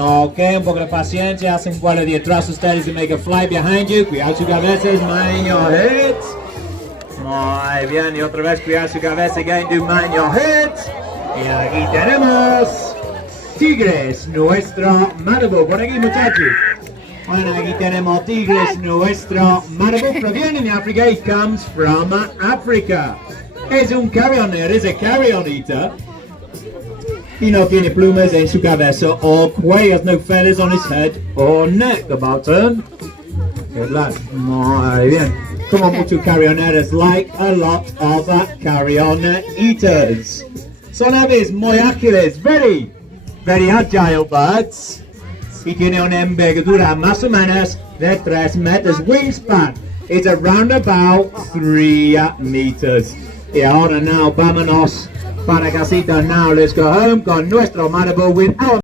Ok, un poco de paciencia, hace un vuelo detrás de ustedes y make a fly behind you. Cuidado su cabeza, mind your head. Muy bien, y otra vez cuidado su cabeza, again, do mind your head. Y aquí tenemos tigres, nuestro Malibu. Por aquí, muchachos. Bueno, aquí tenemos tigres, nuestro Malibu. Proviene de África y comes from Africa. Es un carrion, es a carrion eater. Y no tiene plumas en su cabeza or cuello, has no feathers on his head or neck. About turn. Good luck. Muy bien. Como muchos carrioneros, like a lot of carrion eaters. Son aves muy ágiles, very agile birds. Y tiene una envergadura más o menos de 3 metros. Wingspan is around about 3 meters. Y ahora now, vámonos para casita. Now let's go home con nuestro Malibu with our